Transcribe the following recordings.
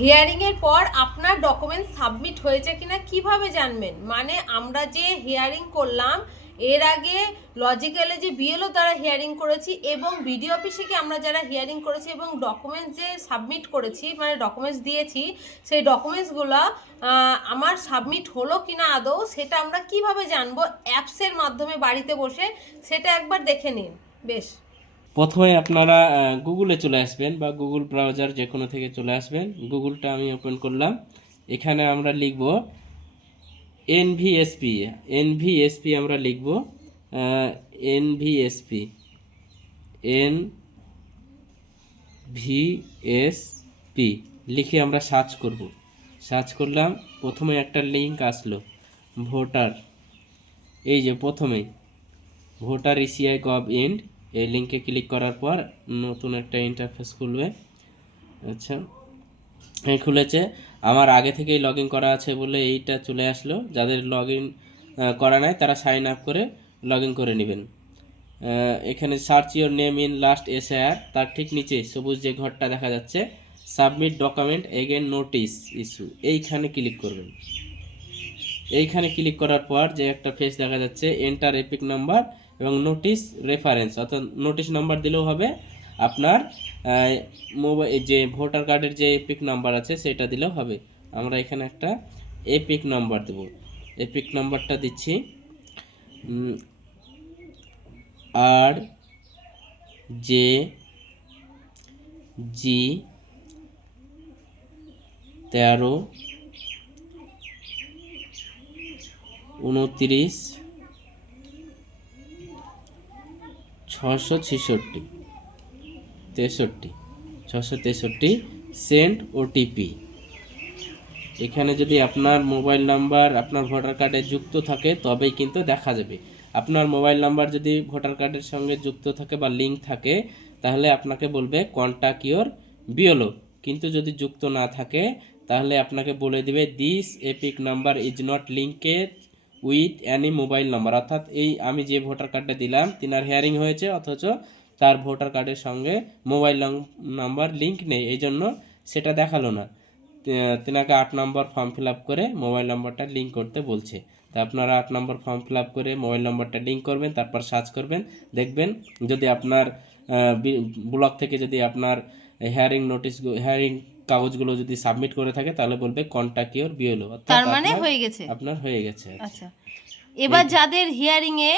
হিয়ারিংয়ের পর আপনার documents submit হয়েছে কিনা কিভাবে জানবেন? মানে আমরা যে হিয়ারিং করলাম এর আগে লজিক্যালে যে বিএলও দ্বারা হিয়ারিং করেছি এবং বিডিও অফিসে কি আমরা যারা হিয়ারিং করেছি এবং ডকুমেন্টস যে সাবমিট করেছি মানে ডকুমেন্টস দিয়েছি সেই ডকুমেন্টসগুলো আমার সাবমিট হলো কিনা আদৌ সেটা আমরা কিভাবে জানবো? অ্যাপসের মাধ্যমে বাড়িতে বসে সেটা একবার দেখে নিন। বেশ, প্রথমে আপনারা গুগলে চলে আসবেন বা গুগল ব্রাউজার যে কোনো থেকে চলে আসবেন। গুগলটা আমি ওপেন করলাম। এখানে আমরা লিখব এনভিএসপি। এনভিএসপি আমরা লিখব এনভিএসপি এনভিএসপি লিখে আমরা সার্চ করব। সার্চ করলাম, প্রথমে একটা লিঙ্ক আসলো ভোটার, এই যে প্রথমেই ভোটার ইসিআই গভ ইন্ড, এই লিঙ্কে ক্লিক করার পর নতুন একটা ইন্টারফেস খুলবে। আচ্ছা, এই খুলেছে। আমার আগে থেকেই লগ ইন করা আছে বলে এইটা চলে আসলো। যাদের লগ ইন করা নাই তারা সাইন আপ করে লগ ইন করে নেবেন। এখানে search your name in last SIR, তার ঠিক নিচে সবুজ যে ঘরটা দেখা যাচ্ছে submit document again notice issue, এইখানে ক্লিক করবেন। এইখানে ক্লিক করার পর যে একটা ফেস দেখা যাচ্ছে এন্টার এপিক নাম্বার এবং নোটিশ রেফারেন্স, অর্থাৎ নোটিশ নাম্বার দিলেও হবে, আপনার মোবাইল যে ভোটার কার্ডের যে এপিক নাম্বার আছে সেটা দিলেও হবে। আমরা এখানে একটা এপিক নাম্বার দেব। এপিক নাম্বারটা দিচ্ছি আর জে জি 13 29 663 সেন্ড ওটিপি। এখানে যদি আপনার মোবাইল নাম্বার আপনার ভোটার কার্ডে যুক্ত থাকে তবেই কিন্তু দেখা যাবে। আপনার মোবাইল নাম্বার যদি ভোটার কার্ডের সঙ্গে যুক্ত থাকে বা লিঙ্ক থাকে তাহলে আপনাকে বলবে কন্ট্যাক্ট ইওর বিএলও, কিন্তু যদি যুক্ত না থাকে তাহলে আপনাকে বলে দেবে this EPIC number is not linked with any mobile number, অর্থাৎ এই আমি যে ভোটার কার্ডটা দিলাম তিনার হিয়ারিং হয়েছে অথচ তার ভোটার কার্ডের সঙ্গে মোবাইল নাম্বার লিঙ্ক নেই, এই জন্য সেটা দেখালো না। তেনাকে 8 নম্বর ফর্ম ফিল আপ করে মোবাইল নাম্বারটা লিঙ্ক করতে বলছে। তা আপনারা 8 নম্বর ফর্ম ফিল আপ করে মোবাইল নাম্বারটা লিঙ্ক করবেন, তারপর সার্চ করবেন, দেখবেন যদি আপনার ব্লক থেকে যদি আপনার হিয়ারিং নোটিশ হিয়ারিং কাগজগুলো যদি সাবমিট করে থাকে তাহলে বলবে কন্ট্যাক্ট ইওর বিএলও, তার মানে হয়ে গেছে, আপনার হয়ে গেছে। আচ্ছা, এবার যাদের হিয়ারিং এ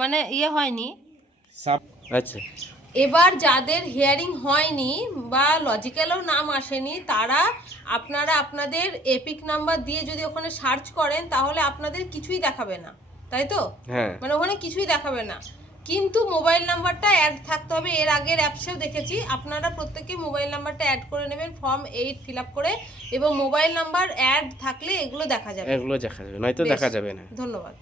মানে হয়নি, আচ্ছা, এবার যাদের হিয়ারিং হয়নি বা লজিক্যালও নাম আসেনি তারা আপনারা আপনাদের এপিক নাম্বার দিয়ে যদি ওখানে সার্চ করেন তাহলে আপনাদের কিছুই দেখাবে না, তাই তো? হ্যাঁ, মানে ওখানে কিছুই দেখাবে না, কিন্তু মোবাইল নাম্বারটা অ্যাড থাকতে হবে। এর আগের অ্যাপসেও দেখেছি আপনারা প্রত্যেকে মোবাইল নাম্বারটা অ্যাড করে নেবেন ফর্ম 8 ফিল আপ করে, এবং মোবাইল নাম্বার অ্যাড থাকলে এগুলো দেখা যাবে, নয়তো দেখা যাবে না। ধন্যবাদ।